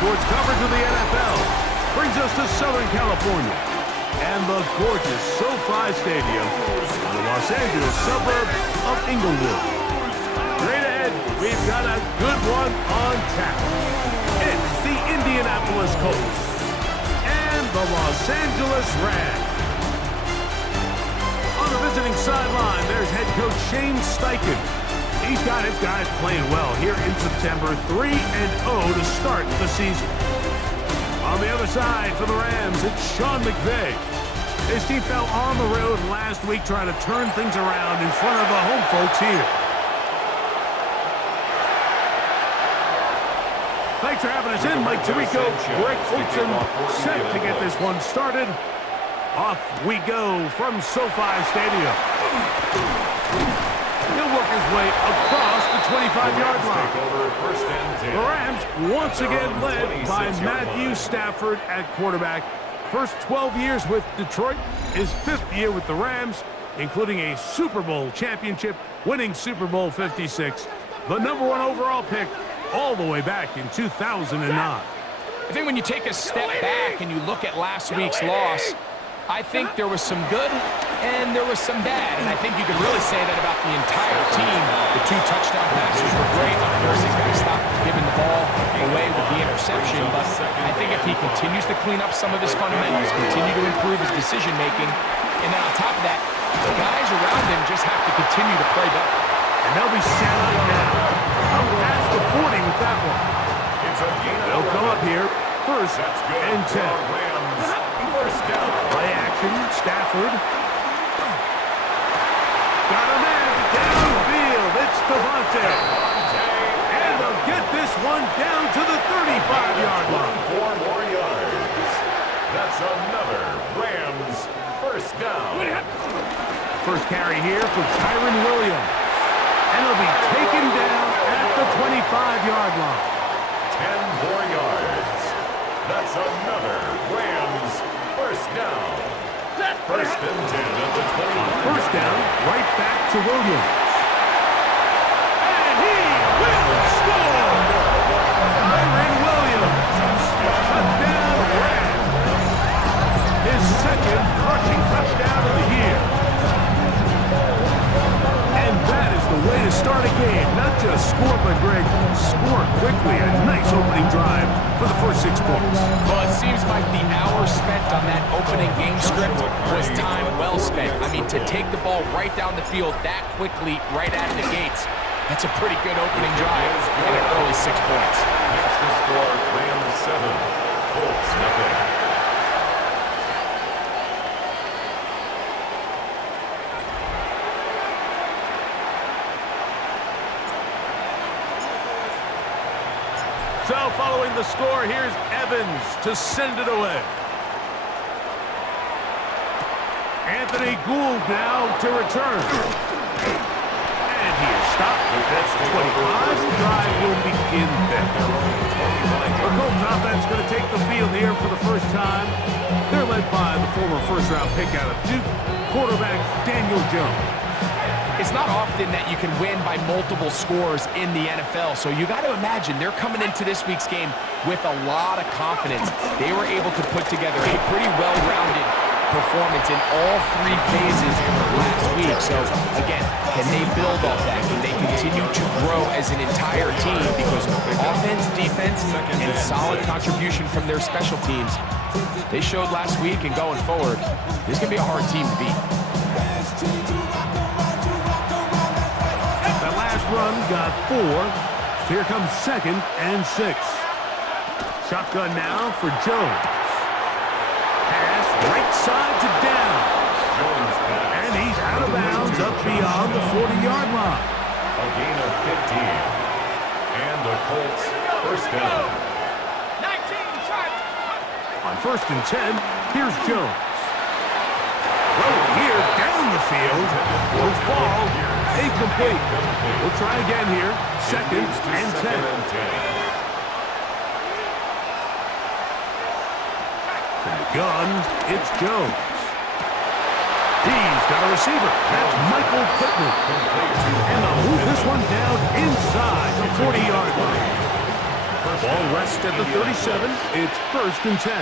sports coverage of the NFL brings us to Southern California and the gorgeous SoFi Stadium in the Los Angeles suburb of Inglewood. Straight ahead, we've got a good one on tap. It's the Indianapolis Colts and the Los Angeles Rams. On the visiting sideline, there's head coach Shane Steichen. He's got his guys playing well here in September, 3-0 to start the season. On the other side for the Rams, it's Sean McVay. His team fell on the road last week trying to turn things around in front of the home folks here. Thanks for having us in, Mike Tirico. Greg Olson set to get this one started. Off we go from SoFi Stadium. He'll work his way across the 25-yard line. The Rams once again led by Matthew Stafford at quarterback. First 12 years with Detroit, his 5th year with the Rams, including a Super Bowl championship, winning Super Bowl 56. The #1 overall pick all the way back in 2009. I think when you take a step back and you look at last week's loss, I think there was some good and there was some bad, and I think you could really say that about the entire team. The 2 touchdown passes were great. Of course, he's got to stop giving the ball away with the interception, but I think if he continues to clean up some of his fundamentals, continue to improve his decision-making, and then on top of that, the guys around him just have to continue to play better. And they'll be set up now. Up past the 40 with that one. They'll come up here, 1st and 10. First down. Play action, Stafford. Got him in, downfield, it's Devontae. And they'll get this one down to the 35-yard line. 4 more yards. That's another Rams first down. First carry here for Kyron Williams. And he'll be taken down at the 25-yard line. 10 more yards. That's another Rams first down. First and 10 at the 20. First down, right back to Williams. And he will score! Kyron Williams, touchdown Rams. His 2nd rushing touchdown of the year. And that is the way to start a game. Not just score, but Greg, score quickly. A nice opening drive for the first 6 points. Well, it seems like the hour spent on that opening game script was time well spent. I mean, to take the ball right down the field that quickly, right out of the gates, that's a pretty good opening drive and an early 6 points. Next to score, Rams 7, Colts nothing. So following the score, here's Evans to send it away. Anthony Gould now to return. And he is stopped at the 25. The drive will begin then. The Colts offense going to take the field here for the first time. They're led by the former first-round pick out of Duke, quarterback Daniel Jones. It's not often that you can win by multiple scores in the NFL, so you got to imagine they're coming into this week's game with a lot of confidence. They were able to put together a pretty well-rounded performance in all 3 phases last week. So, again, can they build off that? Can they continue to grow as an entire team? Because offense, defense, and solid contribution from their special teams, they showed last week, and going forward, this is going to be a hard team to beat. Run got 4. So here comes 2nd and 6. Shotgun now for Jones. Pass right side to Downs. And he's out of bounds up beyond the 40-yard line. A gain of 15. And the Colts first down. On 1st and 10, here's Jones. Throw here down the field. Will fall. Incomplete. We'll try again here. 2nd and 10. From the gun, it's Jones. He's got a receiver. That's Michael Pittman. And they'll move this one down inside the 40-yard line. Ball Just at the 37, it's 1st and 10.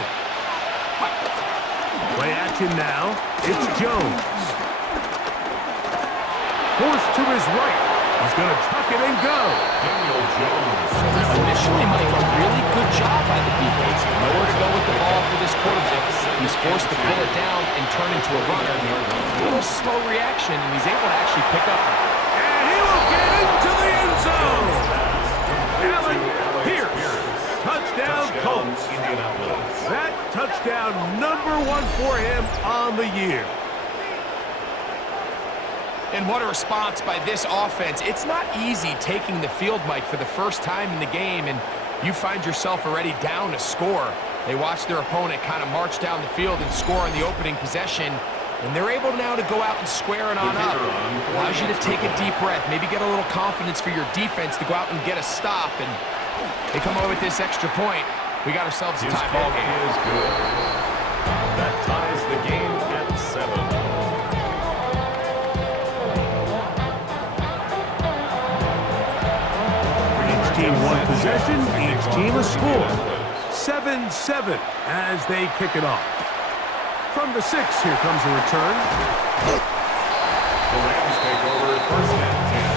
Play action now. It's Jones. Forced to his right. He's going to tuck it and go. Daniel Jones. Initially, Mike, a really good job by the defense. Nowhere to go with the ball for this quarterback. He's forced to pull it down and turn into a runner. A little slow reaction, and he's able to actually pick up. And he will get into the end zone. Allen Pierce. Touchdown, Colts. Indianapolis. That touchdown #1 for him on the year. And what a response by this offense. It's not easy taking the field, Mike, for the first time in the game, and you find yourself already down a score. They watch their opponent kind of march down the field and score on the opening possession, and they're able now to go out and square it on up. Allows you to take a deep breath, maybe get a little confidence for your defense to go out and get a stop, and they come away with this extra point. We got ourselves a tie ball game. Is good. That ties the game at 7. Team one possession, each team a score. 7-7 as they kick it off. From the 6, here comes a return. The Rams take over 1st and 10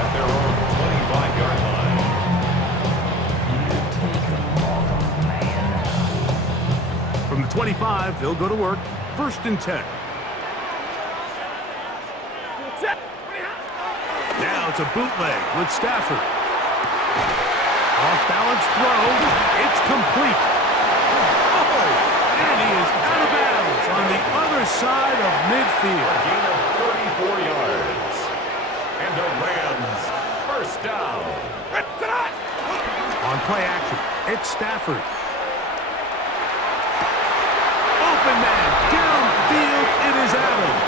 at their own 25-yard line. From the 25, they'll go to work. 1st and 10. Now it's a bootleg with Stafford. Off-balance throw. It's complete. Oh, and he is out of bounds on the other side of midfield. A gain of 34 yards. And the Rams 1st down. On play action, it's Stafford. Open man, downfield, it is Adams.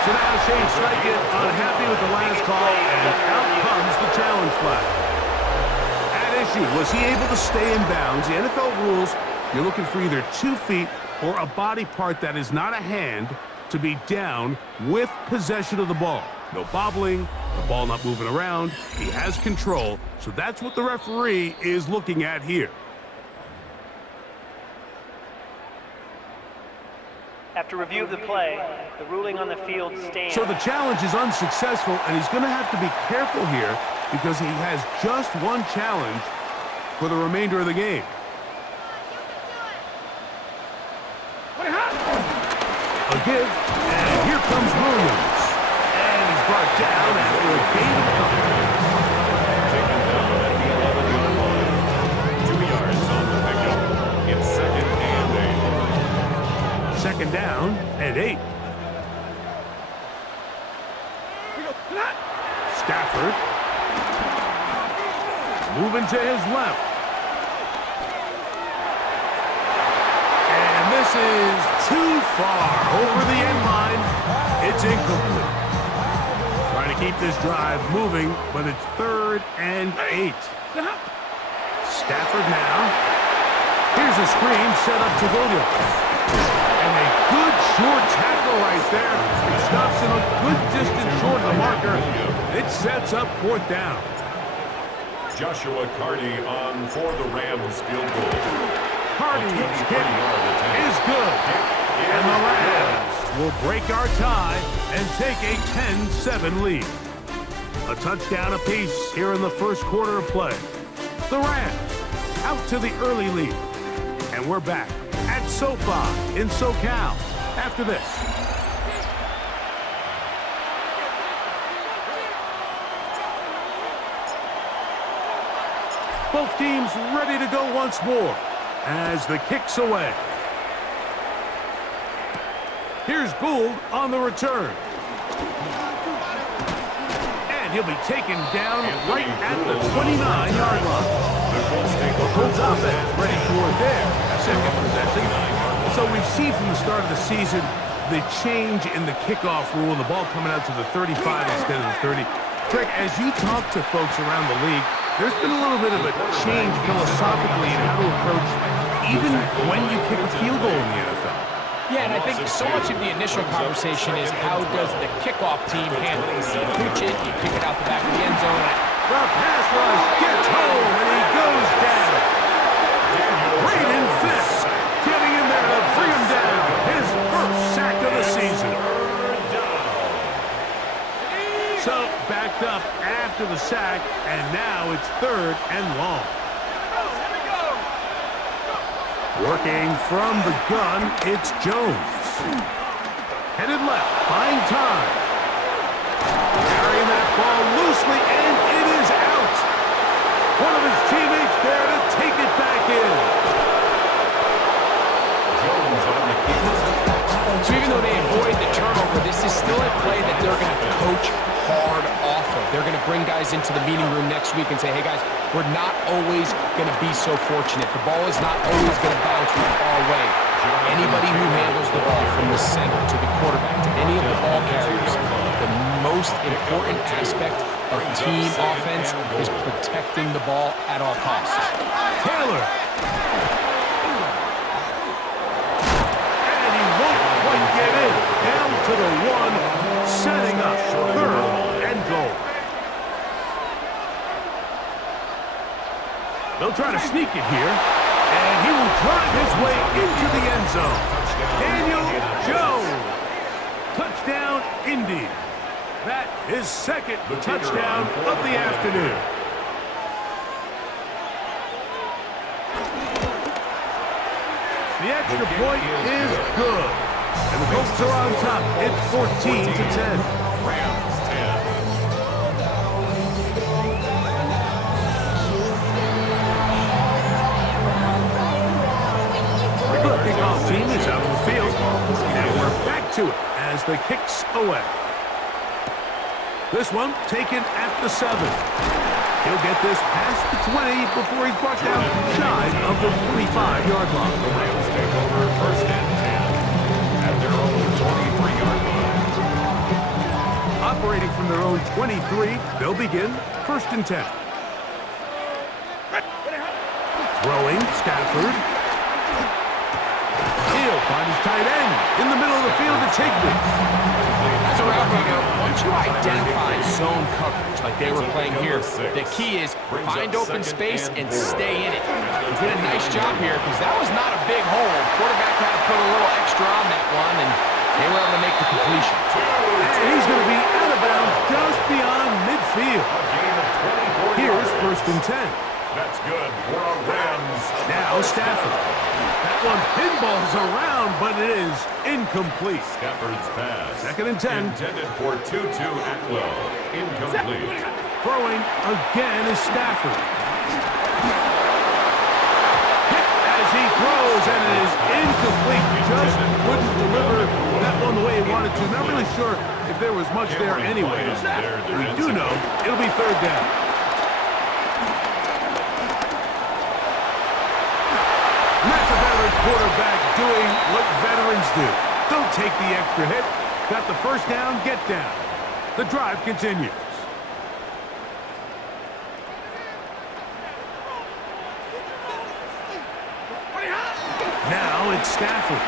So now Shane Steichen unhappy with the last call, and out comes the challenge flag. Was he able to stay in bounds? The NFL rules, you're looking for either 2 feet or a body part that is not a hand to be down with possession of the ball. No bobbling, the ball not moving around. He has control, so that's what the referee is looking at here. After review of the play, the ruling on the field stands. So the challenge is unsuccessful, and he's going to have to be careful here because he has just one challenge for the remainder of the game. A give, and here comes Williams. And he's brought down after a gain of couple. Taken down at the 11-yard line. 2 yards on the pickup. It's 2nd and 8. 2nd down and 8. Stafford. Moving to his left. And this is too far over the end line. It's incomplete. Trying to keep this drive moving, but it's 3rd and 8. Stafford now. Here's a screen set up to Williams. And a good short tackle right there. It stops him a good distance short of the marker. It sets up 4th down. Joshua Carty on for the Rams field goal. Carty's kick is good. And the Rams will break our tie and take a 10-7 lead. A touchdown apiece here in the 1st quarter of play. The Rams out to the early lead. And we're back at SoFi in SoCal after this. Both teams ready to go once more as the kick's away. Here's Gould on the return. And he'll be taken down right at the 29-yard line. The Colts offense ready for their 2nd possession. So we've seen from the start of the season the change in the kickoff rule, the ball coming out to the 35 instead of the 30. Greg, as you talk to folks around the league, there's been a little bit of a change philosophically in how to approach even when you kick a field goal in the NFL. Yeah, and I think so much of the initial conversation is how does the kickoff team handle it? You pitch it, you kick it out the back of the end zone. The pass rush gets home, and he goes down. 3rd and long. Working from the gun, it's Jones. Headed left, buying time. Carrying that ball loosely, and it is out. One of his teammates there to take it back in. Jones on the keeper. So even though they avoid the turnover, this is still a play that they're going to coach hard off of. They're going to bring guys into the meeting room next week and say, hey guys, we're not always going to be so fortunate. The ball is not always going to bounce our way. Anybody who handles the ball from the center to the quarterback to any of the ball carriers, the most important aspect of team offense is protecting the ball at all costs. Taylor. And he won't quite get in. Down to the 1, setting up 3rd and goal. They'll try to sneak it here, and he will drive his way into the end zone. Daniel Jones. Touchdown, Indy. That is 2nd touchdown of the afternoon. The extra point is good. And the Colts are on top. It's 14-10. Rams 10. The kickoff team is out of the field. And we're back to it as the kick's away. This one taken at the 7. He'll get this past the 20 before he's brought down shy of the 25-yard line. The Rams take over 1st and 10 at their own 23-yard line. Operating from their own 23, they'll begin 1st and 10. Throwing, Stafford. He'll find his tight end in the middle of the field to take this. As a route runner, once you identify zone coverage like they were playing here, the key is find open space and stay in it. He did a nice job here because that was not a big hole. Quarterback had to put a little extra on that one, and they were able to make the completion. And he's going to be out of bounds just beyond midfield. Here's 1st and 10. That's good for our Rams. Now Stafford. That one pinballs around, but it is incomplete. Stafford's pass. 2nd and 10. Intended for Tutu Atwell. Incomplete. Throwing again is Stafford. Hit as he throws, and it is incomplete. Just wouldn't deliver that one the way he wanted to. Not really sure if there was much there anyways. We do know it'll be 3rd down. And that's a veteran quarterback doing what veterans do. Don't take the extra hit. Got the 1st down, get down. The drive continues. Now it's Stafford.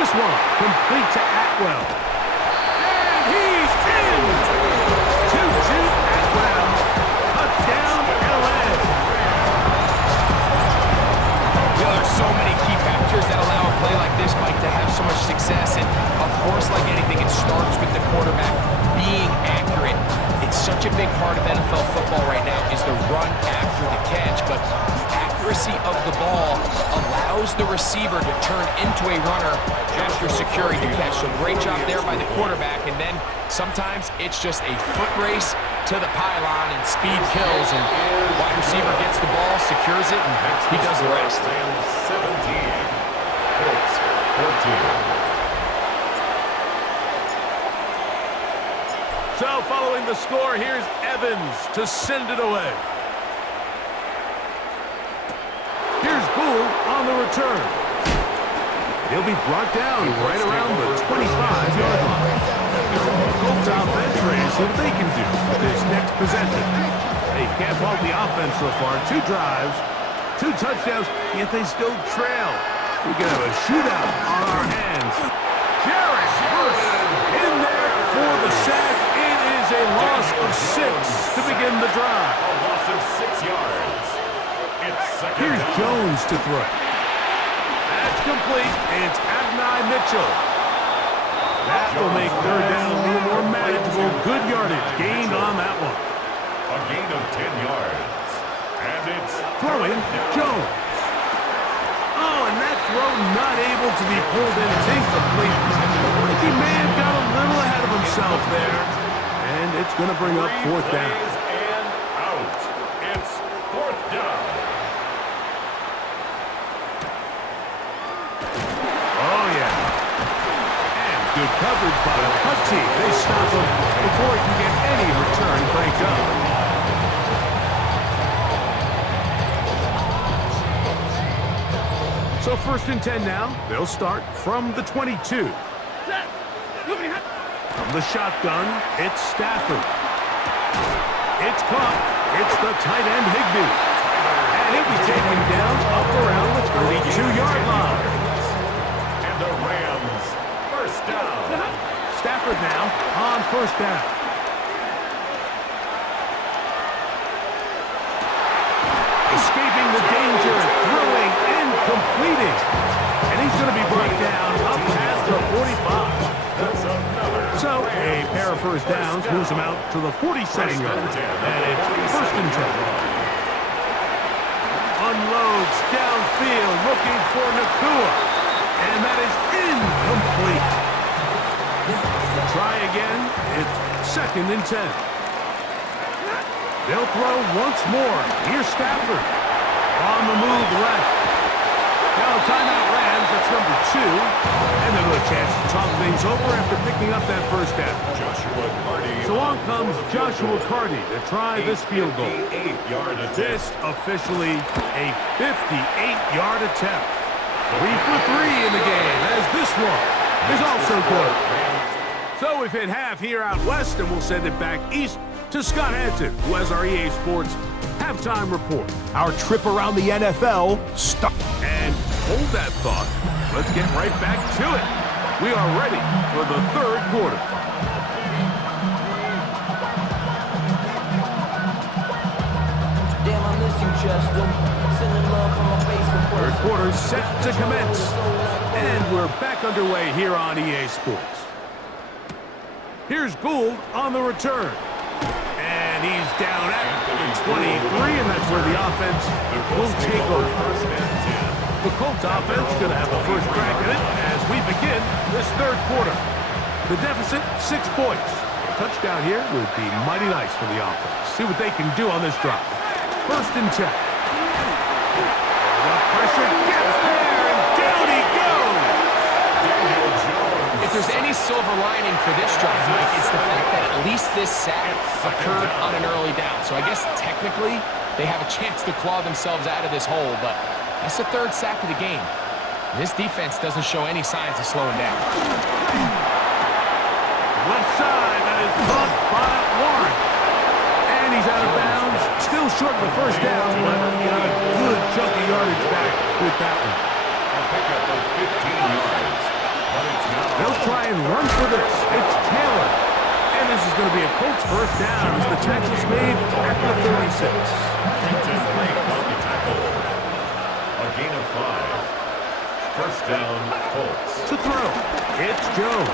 This one complete to Atwell. And he's in! Tutu Atwell. Touchdown, LA. There's so many key factors that allow a play like this, Mike, to have so much success. And, of course, like anything, it starts with the quarterback being accurate. It's such a big part of NFL football right now is the run after the catch. But the accuracy of the ball allows the receiver to turn into a runner after securing the catch. So great job there by the quarterback. And then sometimes it's just a foot race to the pylon and speed kills. And the wide receiver gets the ball, secures it, and he does the rest. 17. Colts 14. So following the score, here's Evans to send it away. Here's Gould on the return. He'll be brought down right around the 25-yard line. The Colts offense ready to see what they can do with this next possession. They can't fault the offense so far. 2 drives, 2 touchdowns, yet they still trail. We could have a shootout on our hands. Jarrett Bruce in there for the sack. It is a loss of 6 to begin the drive. A loss of 6 yards. It's 2nd Here's down. Jones to throw. That's complete. It's Adonai Mitchell. That will make 3rd down a little more manageable. Good yardage gained on that one. A A gain of 10 yards. And it's throwing Jones. Oh, and that throw not able to be pulled in. It's incomplete. Looked like he may have got a little ahead of himself there. And it's going to bring up fourth down. And out. It's fourth down. Oh, yeah. And good coverage by the Husky. They stop him before he can get any return cranked up. So 1st and 10 now. They'll start from the 22. From the shotgun, it's Stafford. It's caught. It's the tight end Higbee. And he'll be taken down up around the 32-yard line. And the Rams, first down. Stafford now on 1st down. Escaping the danger, throwing and completing. And he's going to be brought down up past the 45. That's another. So a pair of first downs moves him out to the 47 yard. And it's 1st and 10. Unloads downfield looking for Nakua. And that is incomplete. Try again. It's 2nd and 10. They'll throw once more. Here's Stafford. On the move left. Now timeout Rams. That's number 2. And they'll have a chance to talk things over after picking up that first down. Joshua Carty. So on comes Joshua Carty to try this field goal. 58-yard attempt. This officially a 58-yard attempt. 3 for 3 in the game, as this one is also good. So we've hit half here out west, and we'll send it back east to Scott Hanson, who has our EA Sports halftime report. Our trip around the NFL starts. And hold that thought. Let's get right back to it. We are ready for the 3rd quarter. Damn, I miss you, Justin. Sending love from my Facebook. 3rd quarter set to commence. And we're back underway here on EA Sports. Here's Gould on the return. And he's down at the 23, and that's where the offense will take over. The Colts offense going to have the first crack at it as we begin this 3rd quarter. The deficit, 6 points. A touchdown here would be mighty nice for the offense. See what they can do on this drive. 1st and 10. The pressure gets there, and down he goes. If there's any silver lining for this drive, Mike, it's the fact that at least this sack occurred on an early down. So I guess technically they have a chance to claw themselves out of this hole, but that's the 3rd sack of the game. This defense doesn't show any signs of slowing down. Left side, that is caught by Warren. And he's out of bounds. Still short of the first down, but he got a good chunk of yardage back with that one. A pickup of 15 yards. But it's now. They'll try and run for this. It's Taylor. And this is going to be a Colts first down as the tackle is made at the 36. Brenton Blake on the tackle. A gain of 5. First down, Colts. To throw, it's Jones.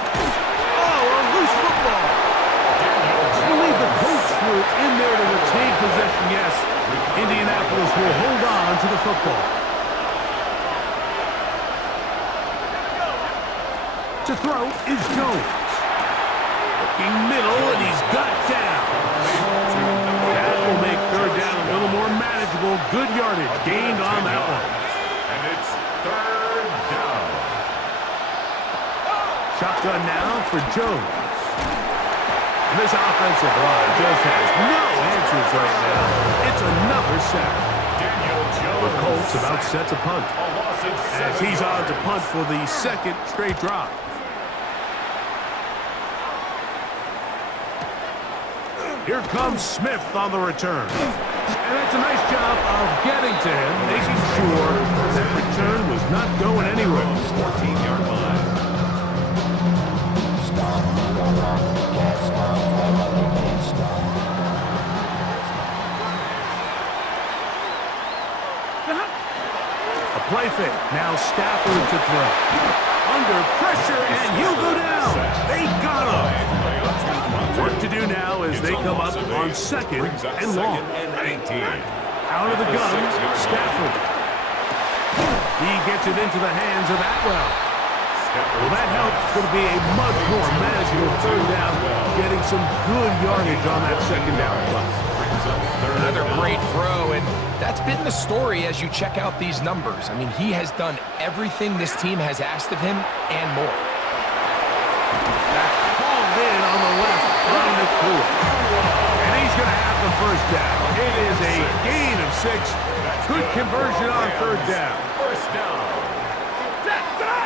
Oh, a loose football. I believe the Colts were in there to retain possession, yes. Indianapolis will hold on to the football. To throw is Jones. Looking middle, and he's got down. That will make 3rd down a little more manageable. Good yardage gained on that one. And it's 3rd down. Shotgun now for Jones. And this offensive line just has no answers right now. It's another sack. Daniel Jones. The Colts about set to punt. A loss of 7 As he's on to yards. punt for the 2nd straight drive. Here comes Smith on the return. And that's a nice job of getting to him, making sure that return was not going anywhere. 14-yard line. A play fake. Now Stafford to throw. Under pressure, and he'll go down. They got him. Work to do now as they come up on second and long. Out of the gun, Stafford. He gets it into the hands of Atwell. Well, that helps. It's going to be a much more manageable third down, getting some good yardage on that second down play. Another great throw, and that's been the story as you check out these numbers. I mean, he has done everything this team has asked of him and more. That's called in on the left, trying to cool it. And he's going to have the first down. It is a gain of 6. Good conversion on third down.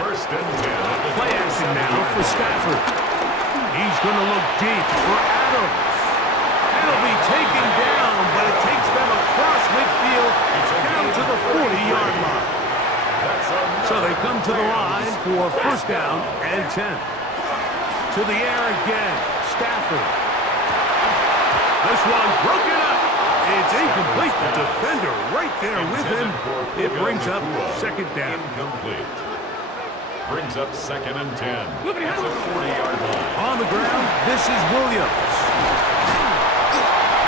First and 10. Play action now for Stafford. He's going to look deep for Adams. It'll be taken down, but it takes them across midfield down to the 40-yard line. So they come to the line for first down and 10. To the air again, Stafford. This one broken up. It's incomplete. The defender right there with him. It brings up second down. Incomplete. Brings up second and 10. At the 40-yard line. On the ground, this is Williams.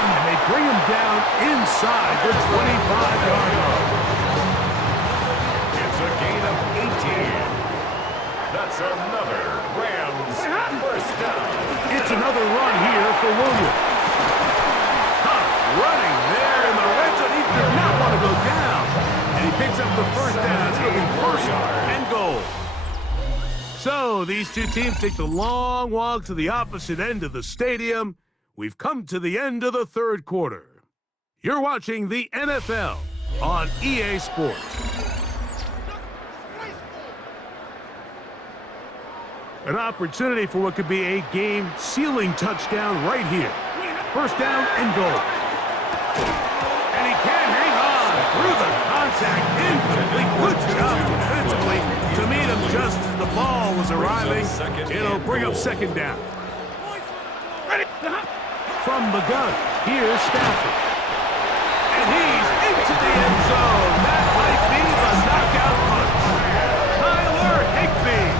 And they bring him down inside the 25-yard line. It's a gain of 18. That's another Rams first down. It's another run here for Williams. Tough running there in the red zone. He did not want to go down. And he picks up the first down. It's going to be first and goal. So these two teams take the long walk to the opposite end of the stadium. We've come to the end of the third quarter. You're watching the NFL on EA Sports. An opportunity for what could be a game-sealing touchdown right here. First down and goal. And he can't hang on through the contact. Incomplete. Good job defensively to meet him just as the ball was arriving. It'll bring up second down. From the gun, here's Stafford. And he's into the end zone. That might be the knockout punch. Tyler Higbee.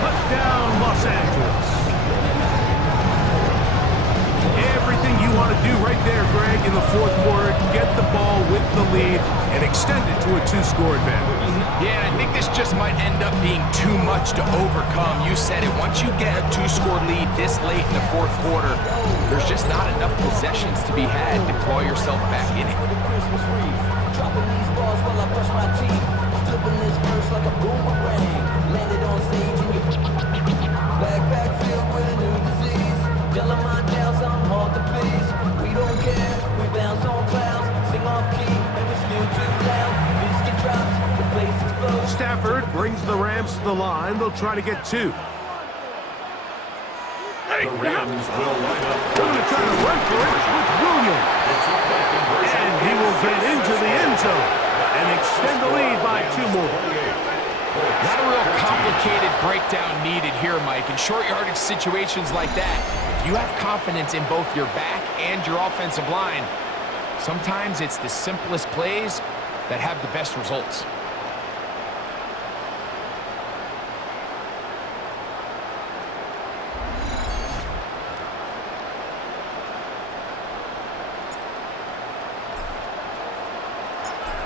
Touchdown, Los Angeles. Everything you want to do right there, Greg, in the fourth quarter, get the ball with the lead and extend it to a 2-score advantage. Yeah, I think this just might end up being too much to overcome. You said it. Once you get a 2-score lead this late in the fourth quarter, there's just not enough possessions to be had to claw yourself back in it. Dropping these balls while I brush my teeth. Flipping this verse like a boomerang. Landed on stage and you backpack filled with a new disease. Yellow my down, I'm hard to please. We don't care, we bounce on clouds. Sing off key, and we're still too loud. Biscuit drops, the place explodes. Stafford brings the Rams to the line. They'll try to get 2. The Rams will line up. They're going to try to run for it with Williams. And he will get into the end zone and extend the lead by 2 more. Not a real complicated breakdown needed here, Mike. In short yardage situations like that, if you have confidence in both your back and your offensive line, sometimes it's the simplest plays that have the best results.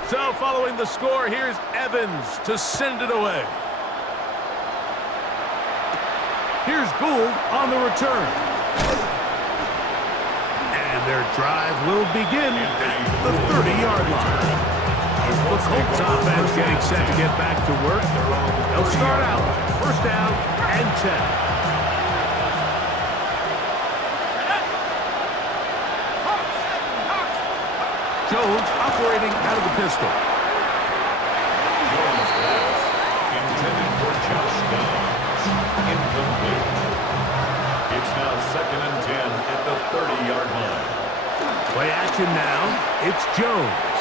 So following the score, here's Evans to send it away. Here's Gould on the return. And their drive will begin at the 30-yard line. The Colts offense getting set to get back to work. They'll start out first down and 10. Jones operating out of the pistol. Jones pass intended for Josh Downs. Incomplete. It's now second and 10 at the 30-yard line. Play action now. It's Jones.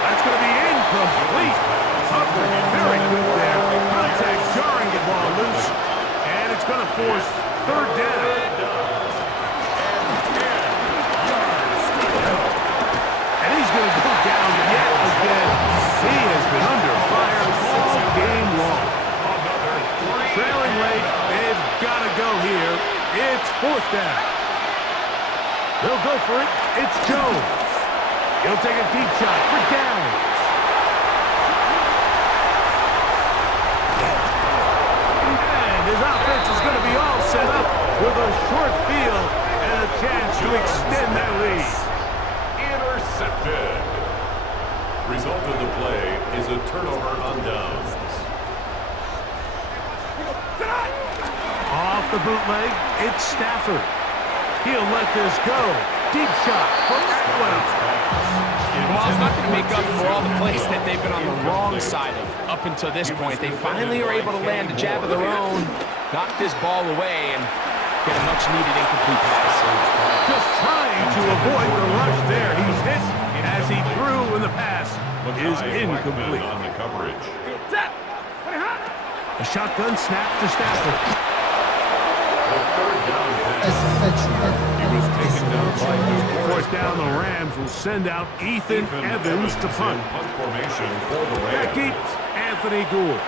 That's going to be incomplete. Coverage very good there. Contact jarring the ball loose. And it's going to force third down. Going to go down yet again. He has been under fire all game long. Trailing late, they've got to go here. 4th down. They'll go for it. It's Jones. He'll take a deep shot for downs. And his offense is going to be all set up with a short field and a chance to extend that lead. Intercepted. Result of the play is a turnover on downs. Off the bootleg, it's Stafford. He'll let this go. Deep shot from Inglewood. Well, it's not going to make up for all the plays that they've been on the wrong side of up until this point. They finally are able to land a jab of their own, knock this ball away, and get a much-needed incomplete pass. Just trying to avoid the rush there. He's hit as he threw, and the pass is incomplete. On the coverage. A shotgun snap to Stafford. The 3rd down pass. He was taken down by 4th down, the Rams will send out Ethan Evans to punt. Punt formation for the Back deep, Rams. Anthony Gould.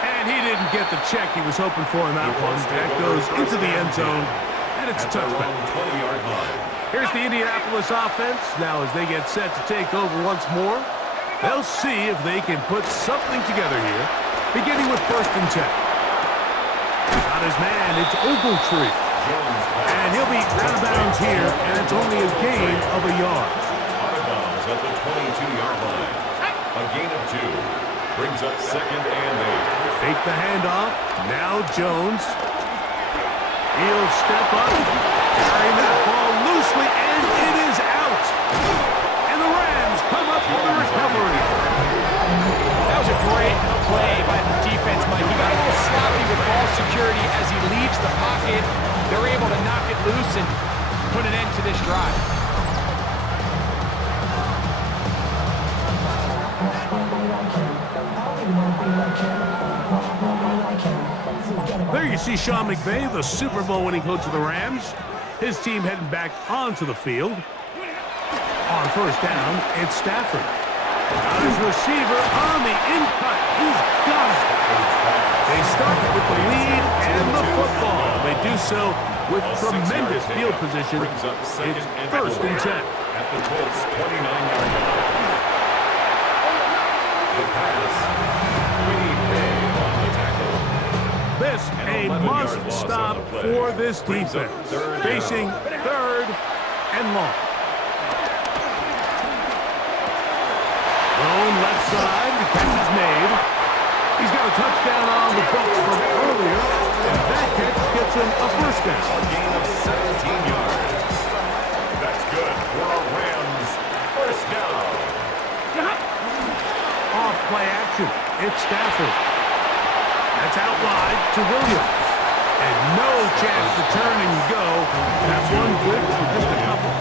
And he didn't get the check he was hoping for in that one. That goes into the end zone, and it's a At their touchback. own 20-yard line. Here's the Indianapolis offense. Now as they get set to take over once more, they'll see if they can put something together here, beginning with 1st and 10. Got his man, it's Ogletree. And he'll be out of bounds here, and it's only a gain of a yard. Out of bounds at the 22-yard line. A gain of 2. Brings up 2nd and 8. Fake the handoff. Now Jones. He'll step up, carrying that ball loosely, and it is out. And the Rams come up with the recovery. That was a great play by the defense, Mike. He got a little sloppy with ball security as he leaves the pocket. They're able to knock it loose and put an end to this drive. There you see Sean McVay, the Super Bowl winning coach of the Rams. His team heading back onto the field. On 1st down, it's Stafford. Got his receiver on the in-cut. He's got it. They start with the lead and the football. They do so with tremendous field position. It's 1st and 10. At the Colts' 29-yard line. The pass. Pretty big on the tackle. This a must stop for this defense. Facing 3rd and long. Thrown left side, the catch is made. He's got a touchdown on the books from earlier, and that catch gets him a 1st down. A gain of 17 yards. That's good for our Rams. 1st down. Off play action, it's Stafford. That's out wide to Williams. And no chance to turn and go. That's one good for just a couple.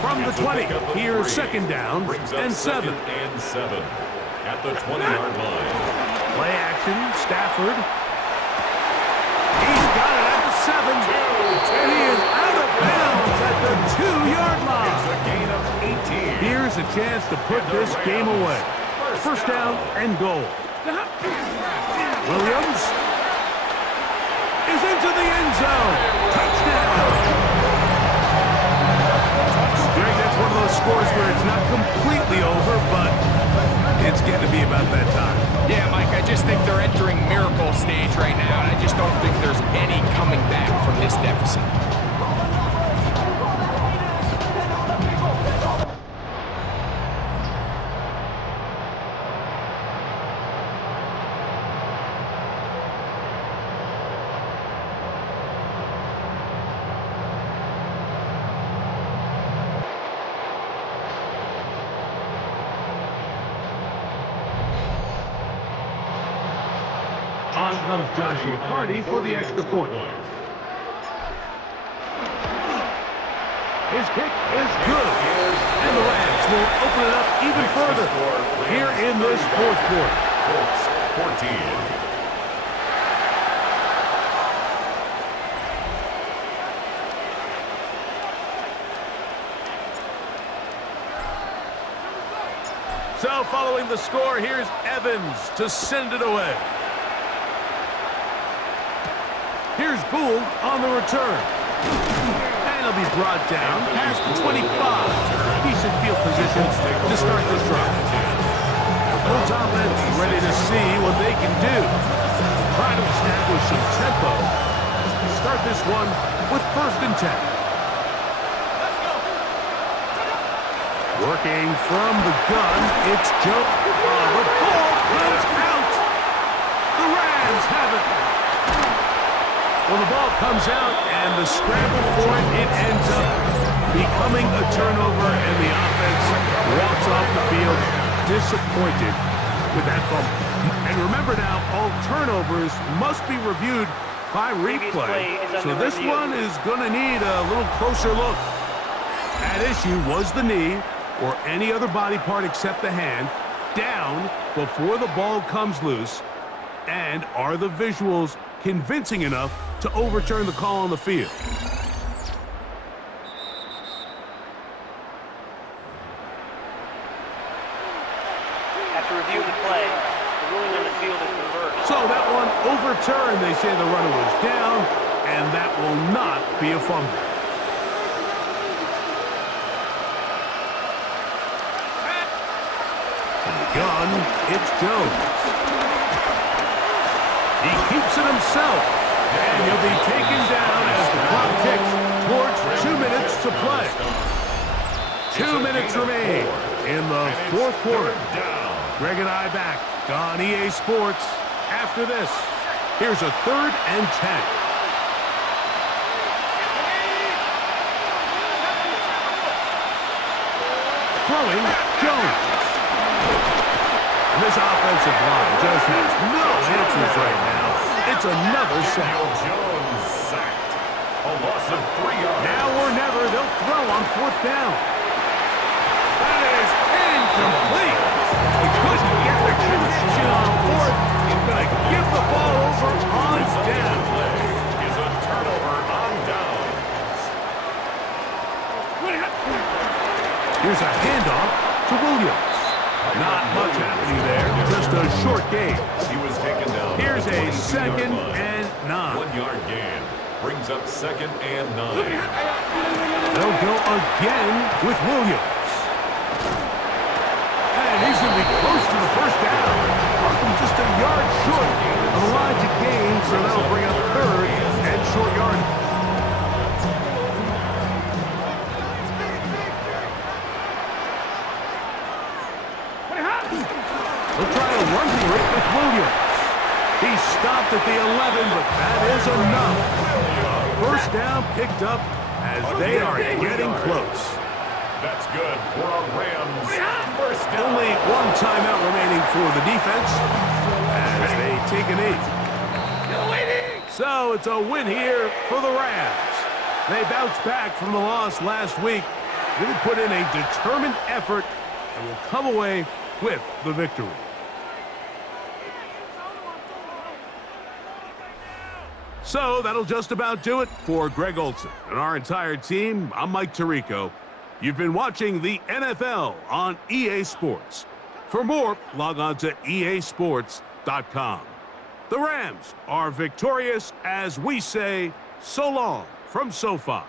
From the 20, here's 2nd down and 7. And 7 at the 20-yard line. Play action, Stafford. He's got it at the 7. And he is out of bounds at the 2-yard line. It's a gain of 18. Here's a chance to put this game away. 1st down and goal. Williams is into the end zone. Touchdown. Greg, that's one of those scores where it's not completely over, but it's getting to be about that time. Yeah, Mike, I just think they're entering miracle stage right now, and I just don't think there's any coming back from this deficit. On comes Joshua Hardy for the extra point. His kick is good. And the Rams will open it up even further here in this 4th quarter. Colts 14. So following the score, here's Evans to send it away. fooled on the return. And he'll be brought down past the 25. Decent field position to start this drive. The Colts offense is ready to see what they can do. Try to establish some tempo as we start this one with 1st and 10. Working from the gun, it's Jones. The ball comes out. The Rams have it. Well, the ball comes out, and the scramble for it ends up becoming a turnover, and the offense walks off the field disappointed with that fumble. And remember now, all turnovers must be reviewed by replay. So this one is going to need a little closer look. At issue was the knee, or any other body part except the hand, down before the ball comes loose. And are the visuals convincing enough to overturn the call on the field? After reviewing the play, the ruling on the field is reversed. So that one overturned. They say the runner was down, and that will not be a fumble. From the gun, it's Jones. He keeps it himself, and he'll be taken down as the clock ticks towards 2 minutes to play. 2 minutes remain in the 4th quarter. Greg and I back on EA Sports after this. Here's a 3rd and 10. Throwing, Jones. And this offensive line just has no answers right now. It's another sack. Jones sacked. A loss of 3 yards. Now or never, they'll throw on 4th down. That is incomplete. They couldn't get the connection on 4th. Gonna give the ball over on down. Is a turnover on downs. Here's a handoff to Williams. Not much happening there, just a short gain. He was taken down. Here's a 2nd and 9. 1 yard gain. Brings up 2nd and 9. They'll go again with Williams. And he's going to be close to the 1st down. Markham just a yard short of the line to gain, so that'll bring up 3rd and short yardage. They'll try to run for it with Williams. He stopped at the 11, but that is enough. A 1st down picked up as they are getting close. That's good for a Rams. 1st down. Only 1 timeout remaining for the defense as they take a knee. So it's a win here for the Rams. They bounced back from the loss last week. Really put in a determined effort and will come away with the victory. So that'll just about do it for Greg Olson and our entire team. I'm Mike Tirico. You've been watching the NFL on EA Sports. For more, log on to easports.com. The Rams are victorious as we say so long from SoFi.